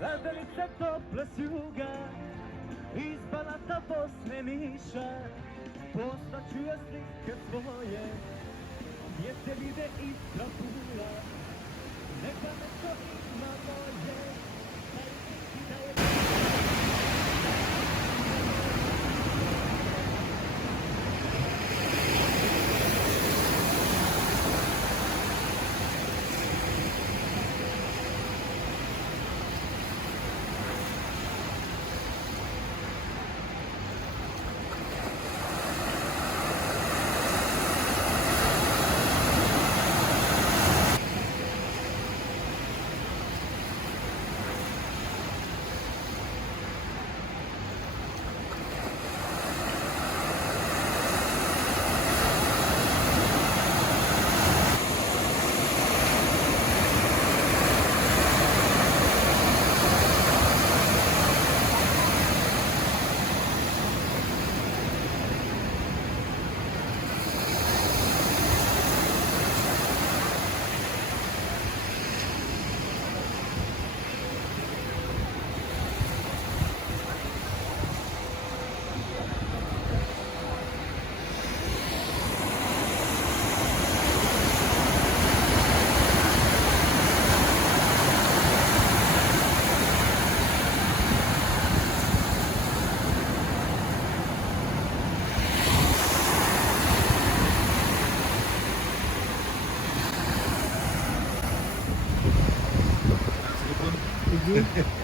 Radelice tople s juga, iz Banata Bosne Niša, poslaću joj slike svoje, gdje se vide Istra Pula, neka nešto ima moje, da je Good.